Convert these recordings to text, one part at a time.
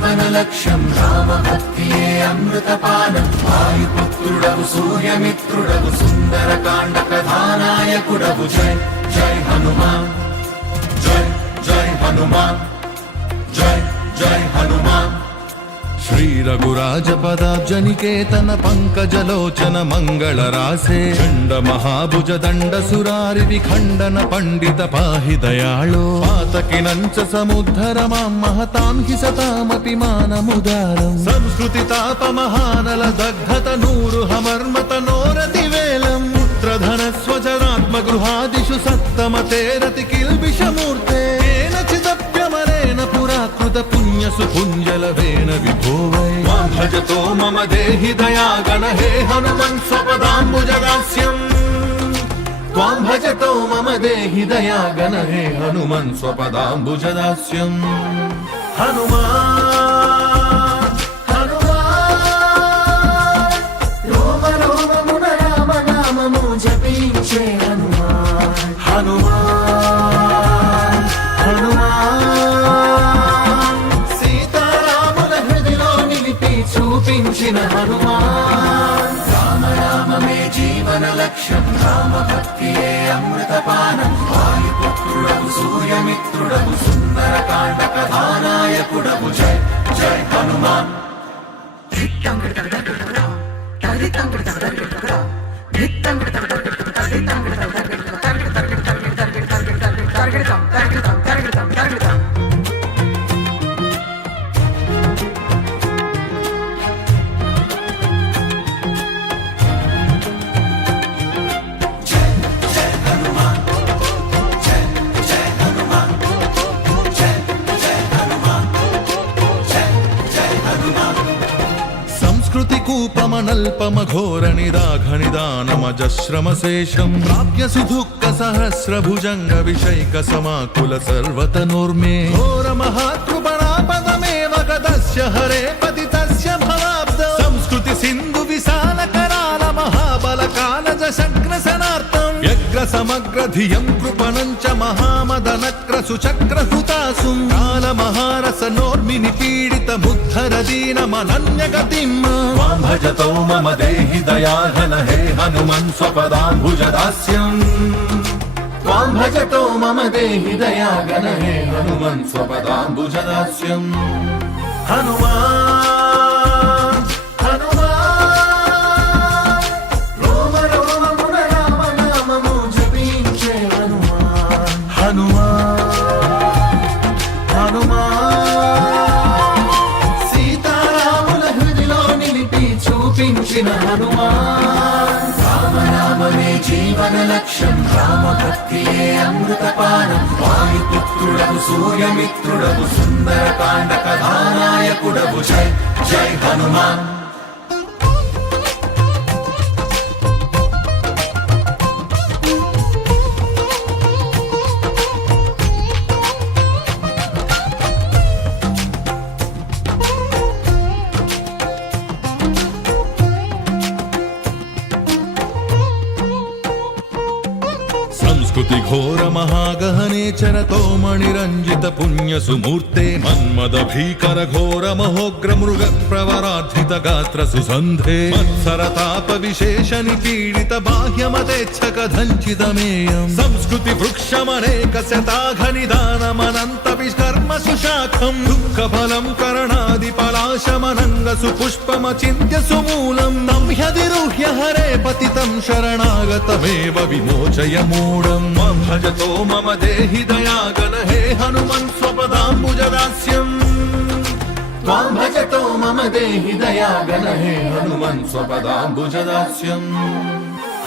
జీవన లక్ష్యం రామభక్తియే అమృతపానం వాయుపుత్రుడవు సూర్యమిత్రుడవు సుందరకాండ కథానాయకుడవు జై జై హనుమాన్ జై జై హనుమాన్ జై జై హనుమాన్ శ్రీ రఘురాజ పదాబ్జనికేతన పంకజలోచన మంగళ రాసే చండ మహాభుజ దండ సురారి విఖండన పండిత పాహి దయాళో పాతకినంచ సముద్ధర మాం మహతాం హి సతామపి మానముదారం సంస్కృతి తాప మహానల దగ్ధత నూరు హమర్మత నోరతి వేలం పుత్రధన స్వజనాత్మ గృహాదిషు సత్తమతేరతి కిల్బిషమూర్తే చిదప్యమరేణ పురాకృత పుణ్య సుపుంజలవేన విభోవై మాం భజతో మమ దేహి దయాగణ హే హనుమన్ స్వపదాంబుజదాస్యం త్వాం భజతో మమ దేహి దయాగణ హే హనుమన్ స్వపదాంబుజదాస్యం హనుమాన్ హనుమాన్ రోమ రోమమున రామ నామము జపించే హనుమాన్ హనుమాన్ హనుమాన్ సీతారాముల హృదిలో నిలిపి చూపించిన హనుమాన్ రామ రామమే జీవన లక్ష్యం రామభక్తియే అమృతపానం వాయుపుత్రుడవు సూర్యమిత్రుడవు సుందరకాండ కథానాయకుడవు జై జై హనుమాన్ సంస్కృతి కూపమనల్పమఘోర నిదాఘనిదానమజశ్రమశేషం ప్రాప్య సుదుఃఖ సహస్రభుజంగ విషైక సమాకుల సర్వతనోర్మే ఘోర మహాత్రుపణాపదమేవ గదస్య హరే పతితస్య భవాబ్ద సంస్కృతి సింధు విశాల కరాల మహాబల కాలజ శగ్నసనార్థం వ్యగ్ర సమగ్ర ధియం కృపణం చ మహామదనక్ర సుచక్ర హుతాసుం కాల మహారస నోర్మిని పీడిత ముద్ధర దీనమనన్యగతిం త్వాం భజతో మమ దేహి దయాఘన హే హనుమన్ స్వపదాంబుజదాస్యం త్వాం భజతో మమ దేహి దయాఘన హే హనుమన్ స్వపదాంబుజదాస్యం హనుమాన్ హనుమాన్ రోమ రోమమున రామ నామము జపించే హనుమాన్ హనుమాన్ హనుమాన్ సీతారాముల హృదిలో నిలిపి చూపించిన హనుమాన్ రామ నామమే జీవన లక్ష్యం రామభక్తియే అమృతపానం వాయుపుత్రుడవు సూర్యమిత్రుడవు సుందరకాండ కథానాయకుడవు జై జై హనుమాన్ సంస్కృతి ఘోర మహాగహనే చరతో మణిరంజిత పుణ్య సుమూర్తే మన్మద భీకర ఘోర మహోగ్ర మృగ ప్రవరాధిత గాత్ర సుసంధే మత్సరతాప విశేష నిపీడిత బాహ్యమతేచ్ఛక దంచితమేయం సంస్కృతి వృక్షమనేక శతాఘ నిదానమనంత వికర్మ సుశాఖం దుఃఖ ఫలం కరణాది పలాశమనంగ సుపుష్పమచింత్య సుమూలం నంహ్యదిరుహ్య హరే పతితం శరణాగతమేవ విమోచయ మూఢం మాం భజతో మమ దేహి దయాగణ హే హనుమన్ స్వపదాంబుజదాస్యం త్వాం భజతో మమ దేహి దయాగణ హే హనుమన్ స్వపదాంబుజదాస్యం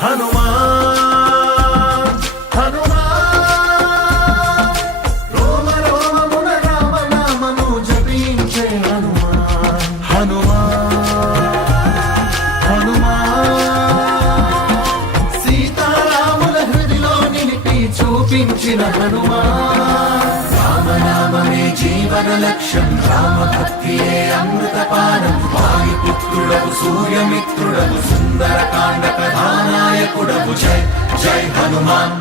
హనుమాన్ హనుమాన్ రోమ రోమమున రామ నామము జపించే హనుమాన్ హనుమాన్ హనుమాన్ సీతారాముల హృదిలో నిలిపి చూపించిన హనుమాన్ రామ నామమే జీవన లక్ష్యం రామభక్తియే అమృతపానం వాయుపుత్రుడవు సూర్యమిత్రుడవు సుందరకాండ కథానాయకుడవు జై జై హనుమాన్